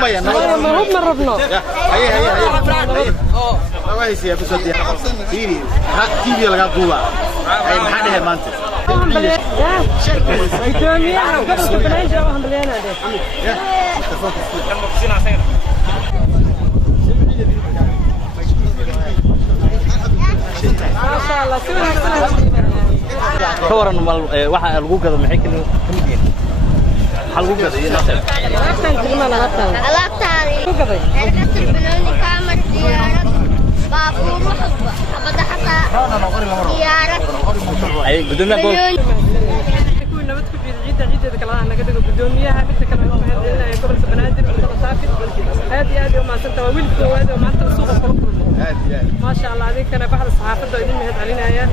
ما هو من ربنا هي ما هي سيا بس ودي فيري تيجي لقى دوبا أي محل هي مانت الدنيا قبل كنا نجاوبهم بلينا ده ما شاء الله كورن waxa lagu gado maxay kamid حلقوا كذا يناسب. alaabtaan kelima alaabtaan. alaabtaani. ku gaday. Kasir banooni kaamar diyaarad baabuur waxba abada xataa diyaarad. ay gudoomiyaha ku nabad ku ciidda kala naga dhigo gudoomiyaha mid kale oo mahadcelinaya gobolka banaadir oo saafid aad iyo aad u maasanta waa wiilka oo aad maanta suuqa kala kulmo aad iyo aad ma sha Allah adinkana baxda saxaafadda idin mahadcelinaya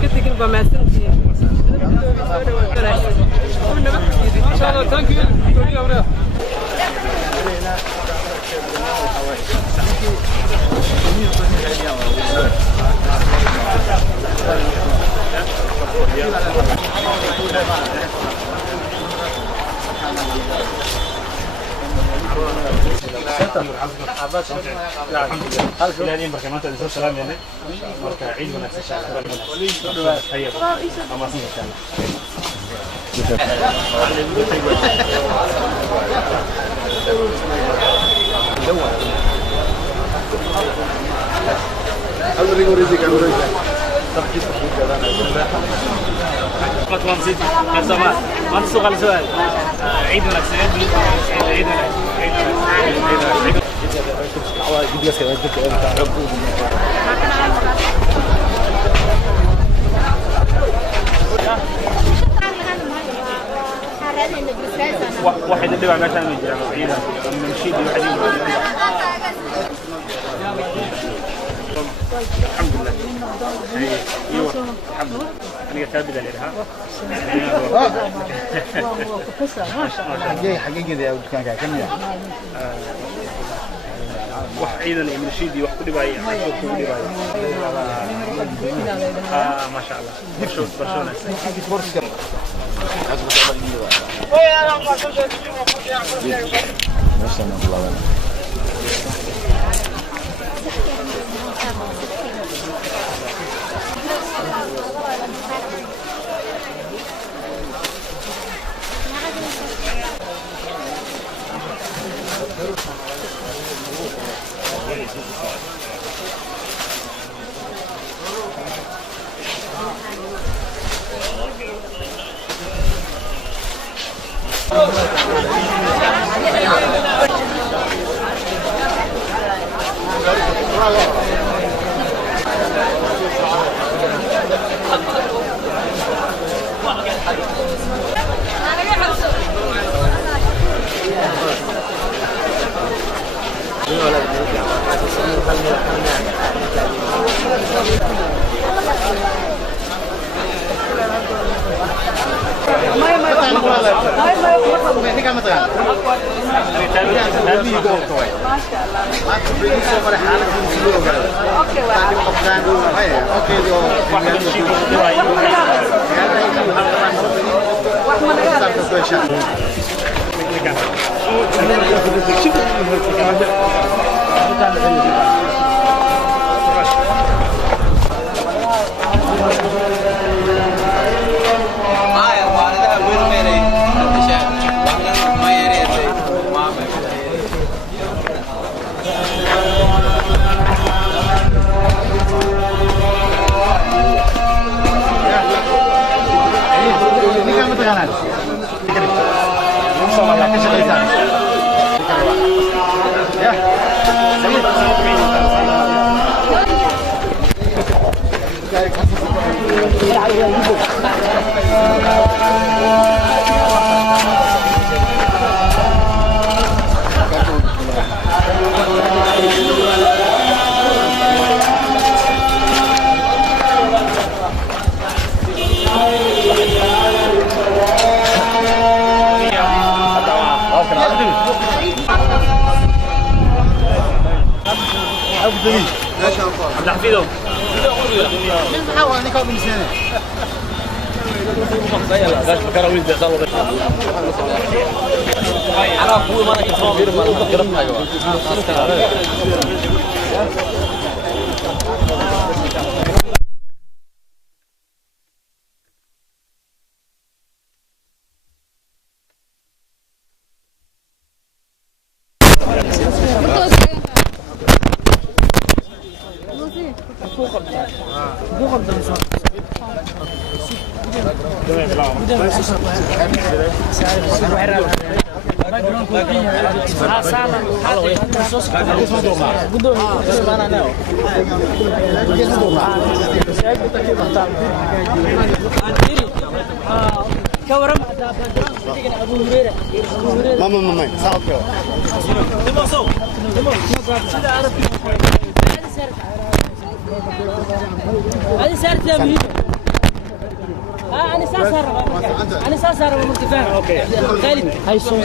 kadib ba maasantiin thank you ما تسوق على سؤال عيد ولا سعيد عيد واحد اللي بعد عشان يجي عيد من شيء واحد الحمد لله ايوه الحمد لله انا ثابت عليها حقيقي يا دكان كم wax ciidan iyo milishidi wax ku dhibay ما شاء الله برشلونة أنا ساسر ومرتفع. أوكي. خالد. هاي صوت.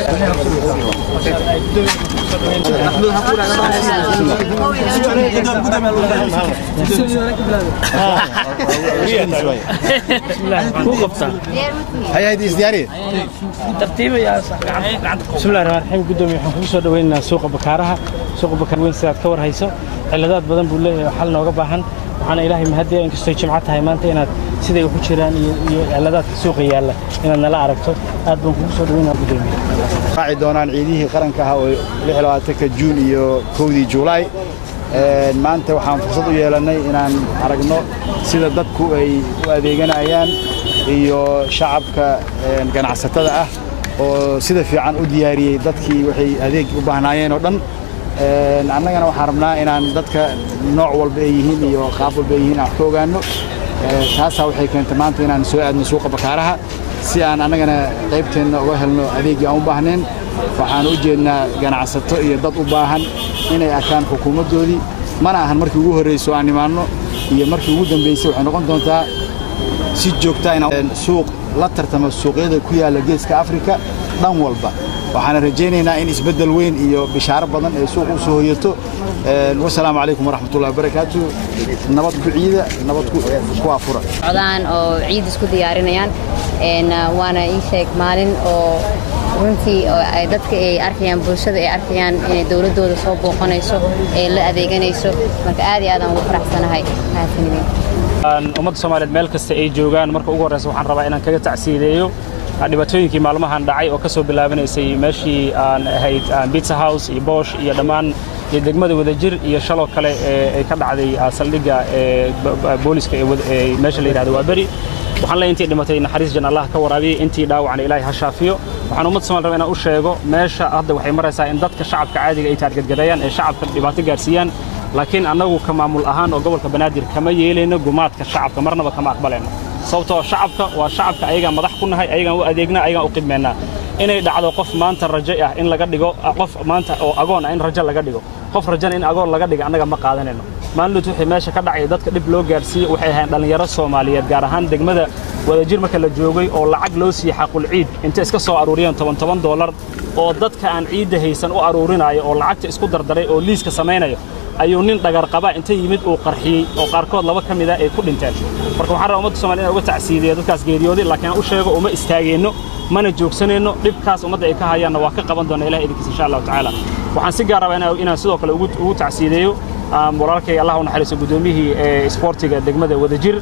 هاي دياري. ترتيبه يا صاحبي. بسم الله الرحمن الرحيم. قدومي waxaan ku soo dhaweynaa suuqa bakaaraha. Suuqa bakaar weyn sidaad ka war hayso. Ciladaad badan buu leeyahay xal nooga baahan. waxaan ilaahay mahadiya in kastoo jimca tahay maanta inaad siday u jiraan iyo ciladaadka suuqa yaala inaad nala aragto aad baan kugu soo dhaweynaa gudoomiye. raaci doonaan ciidihii qaranka ah oo 26 Juun iyo 1 Juulaay maanta waxaan fursad u yeelanay inaan aragno sida dadku ay u adeeganayaan iyo shacabka ganacsatada ah oo sida fiican u diyaariyay dadkii waxay adeeg u baahnaayeen oo dhan annagana waxaan rabnaa inaan dadka nooc walba ay yihiin iyo qaab walba ay yihiin aan ka ogaano taasa waxay keentay maanta inaan soo aadno suuqa bakaaraha si aan annagana qaybteenna uga helno adeegii aan u baahneen waxaan u jeednaa ganacsato iyo dad u baahan inay arkaan xukuumaddoodii mana ahan markii ugu horreyso aan imaanno iyo markii ugu dambeysay waxay noqon doontaa si joogta inaan suuq la tartamo suuqyada ku yaala geeska Afrika dhan walba waxaan rajaynaynaa in isbedel weyn iyo bishaaro badan ay suuq u soo hoyato wassalaamu calaykum waraxmatullaahi wabarakaatuh nabad ku ciida nabad ku afura codaan oo ciid isku diyaarinayaan waana ii sheeg maalin oo runtii ay dadka ay arkayaan bulshada ay arkayaan in dawladooda soo booqanayso ee la adeeganayso marka aad iyo aad aan ugu faraxsanahay ummadda Soomaaliyeed meel kasta ay joogaan marka ugu horeysa waxaan rabaa inaan kaga tacsiideeyo dhibaatooyinkii maalmahan dhacay oo ka soo bilaabanaysay meeshii aan ahayd Pizza House iyo Bosch iyo dhammaan degmada Wadajir iyo shalo kale ee ka dhacday saldhigga booliska ee meesha la yiraahdo Waaberi waxaan la intii dhimatay naxariis jan Allah ka waraabiyo intii dhaawacna Ilaahay ha shaafiyo waxaan ummadda Soomaaliyeed rabaa inaan u sheego meesha hadda waxay maraysaa in dadka shacabka caadiga ay target gareeyaan ee shacabka dhibaato gaarsiiyaan laakiin annagu ka maamul ahaan oo gobolka Banaadir kama yeelayno gumaadka shacabka marnaba kama aqbalayno sababtoo shacabka waa shacabka ayaga madax ku nahay ayaga u adeegna ayaga u qidmeena inay dhacdo qof maanta rajo ah in laga dhigo qof maanta oo agoon in rajo laga dhigo qof rajana in agoon laga dhigo annaga ma qaadanayno maalintu wixii meesha ka dhacay dadka dib loo gaarsiiyay waxay ahayn dhalinyaro Soomaaliyeed gaar ahaan degmada Wadajir marka la joogay oo lacag loo siiyay xaqul ciid inta iska soo aruuriyeen $10 oo dadka aan ciid haysan u aruurinayo oo lacagta isku dardaray oo liiska sameeynayo ayuu nin dhagar qaba inta yimid uu qarxiyay oo qaarkood laba kamid ah ay ku dhinteen marka waxaan rabaa ummadda Soomaaliyeed uga tacsiideeyo dadkaas geeriyooday laakiin aan u sheego uma istaageeno mana joogsanayno dhibkaas ummadda ay ka hayaan waa ka qaban doona Ilaahay idinkiisa insha Allah taala waxaan si gaar ah inaan sidoo kale ugu tacsiideeyo walaalkay Allah u naxariiso gudoomiyihii sportiga degmada Wadajir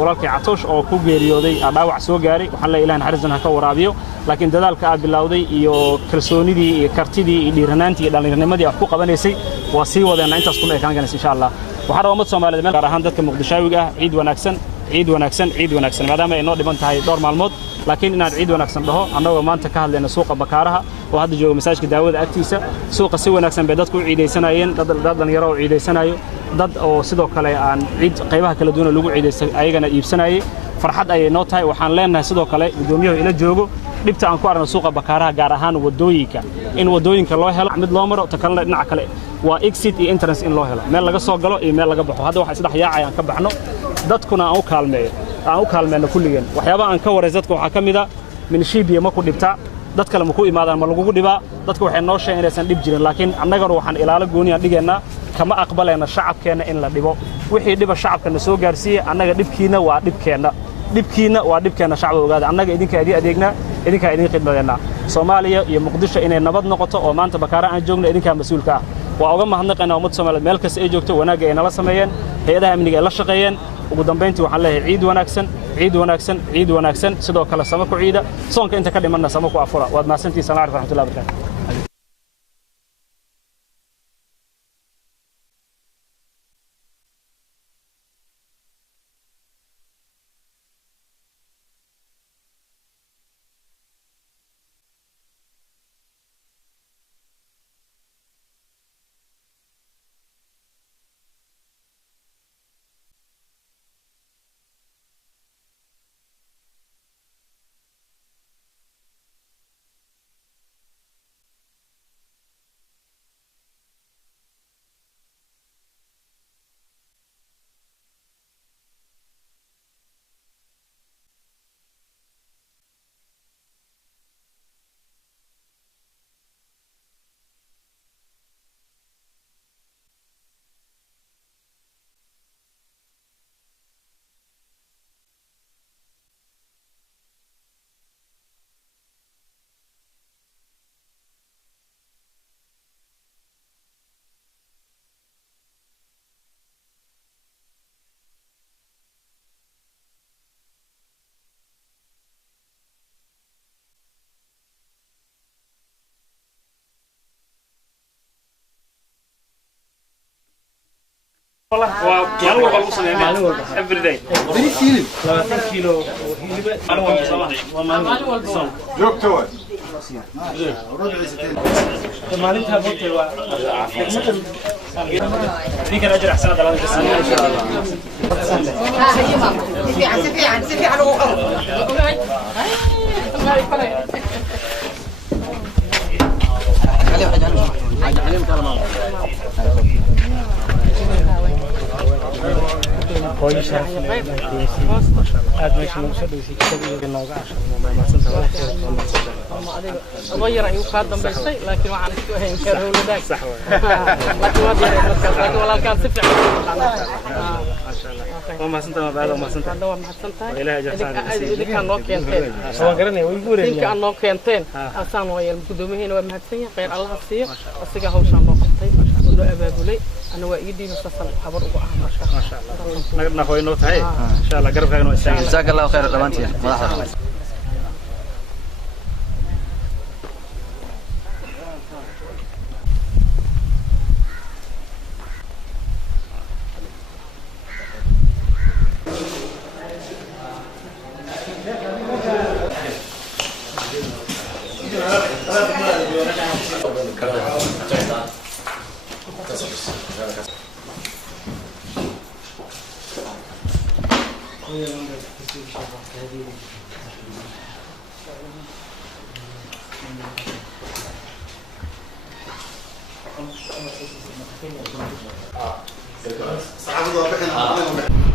walaalkay Catoosh oo ku geeriyooday dhaawac soo gaaray waxaan la Ilaahay naxariisna ha ka waraabiyo laakiin dadaalka aad bilowday iyo kalsoonidii iyo kartidii iyo dhiiranaantii iyo dhallinyarnimadii aad ku qabanaysay waa sii wadeena intaas ku ekaan ganas insha Allah waxaan rabaa ummadda Soomaaliyeed meel gaar ahaan dadka Muqdishaawiga ah ciid wanaagsan maadaama ay noo dhiman tahay dhowr maalmood laakiin inaan ciid wanaagsan dhaho annagoo maanta ka hadlayna suuqa bakaaraha oo hadda jooga masaajidka daawada agtiisa suuqa si wanaagsan bay dadku u ciideysanayeen dad dhalinyaro oo ciideysanayo dad oo sidoo kale aan ciid qaybaha kala duwan lagu ciideystay ayagana iibsanayay farxad ay noo tahay waxaan leenahay sidoo kale gudoomiyaha ila joogo dhibta aan ku aragno suuqa bakaaraha gaar ahaan wadooyinka in wadooyinka loo helo mid loo maro ta kale dhinaca kale waa exit iyo entrance in loo helo meel laga soo galo iyo meel laga baxo hadda waxa saddex yaacay aan ka baxno dadkuna aan u kaalmeeyo kulligeen waxyaabaha aan ka wareys dadka waxa kamid ah minishibiya ma ku dhibta dad kale ma ku imaadaan ma lagu dhibaa dadka waxay noo sheegeen inaysan dhib jirin laakiin annagana waxaan ilaalo gooni aan dhigeena kama aqbalayna shacabkeena in la dhibo wixii dhiba shacabkana soo gaarsiiyay annaga dhibkiina waa dhibkeena dhibkiina waa dhibkeena shacab ogaada annaga idinka idin adeegnaa idinka idin khidmadeena Soomaaliya iyo Muqdisho inay nabad noqoto oo maanta Bakaara aan joogno idinka mas'uulka ah waa uga mahadnaqaynaa ummadda Soomaaliyeed meel kasta ay joogto wanaaga ay nala sameeyeen hay'adaha amniga ay la shaqeeyeen ugu dambeyntii waxaan leeyahay ciid wanaagsan sidoo kale sama ku ciida soonka inta ka dhimanna sama ku afura waad maasantii salaam alaykum warahmatullahi wabarakatuh والله معلومة خلصنا every day 3 كيلو معلومة دكتور مالتها بوتي دي كان أجر أحسن دلالة السنة إن شاء الله هي ماما سيفي عن كويس أدمش موسى دوسي كتير بالنوع عشان أغير أيوة خادم بيستي لكن ما عندك وين كانوا ولدك صح لكن ما بيرد لكن ولا كان سفع ما شاء الله وما سنت ما بعد وما سنت ما سنت إلى جالسان إذا كان نوكينتين سواء كرني ويقول إذا كان نوكينتين أصلا ويا المقدمين ومهتسين غير الله خصية أصدق هو شان بقطي ودو أبابولي أنا وإيدي مسافر حبر وقع ما شاء الله نقدر نخوي نوت هاي إن شاء الله قرب خير نوت جزاك الله خير لمانتي صحابة